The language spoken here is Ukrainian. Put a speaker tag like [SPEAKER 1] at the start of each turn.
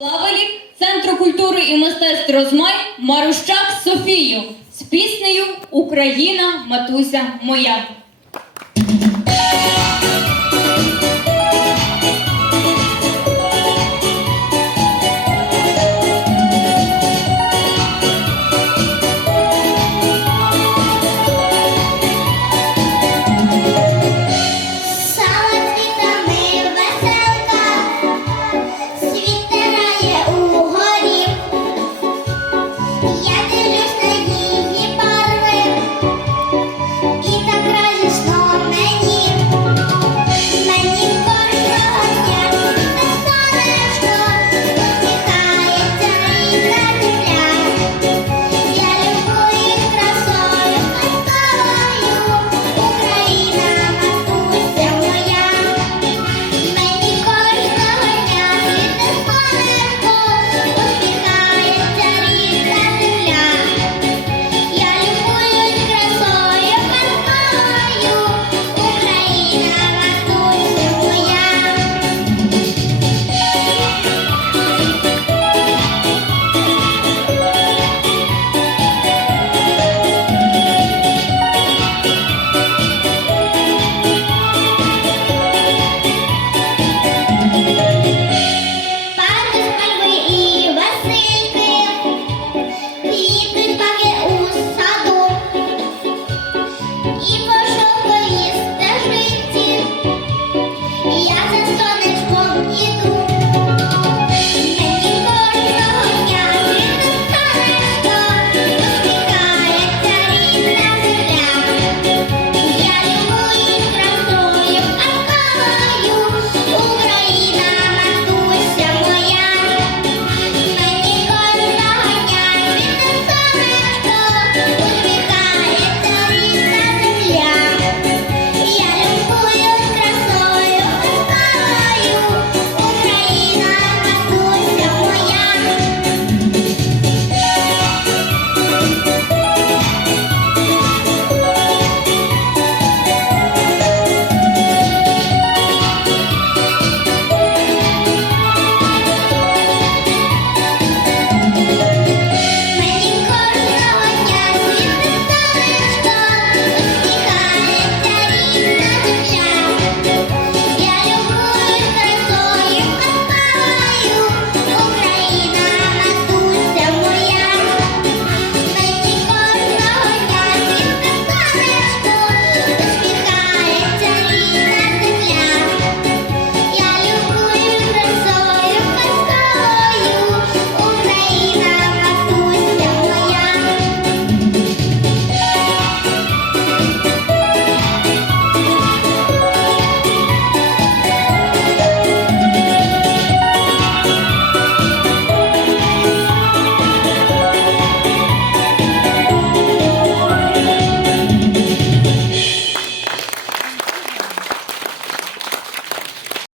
[SPEAKER 1] Лавелі Центру культури і мистецтв Розмай Марущак Софію з піснею Україна, матуся моя.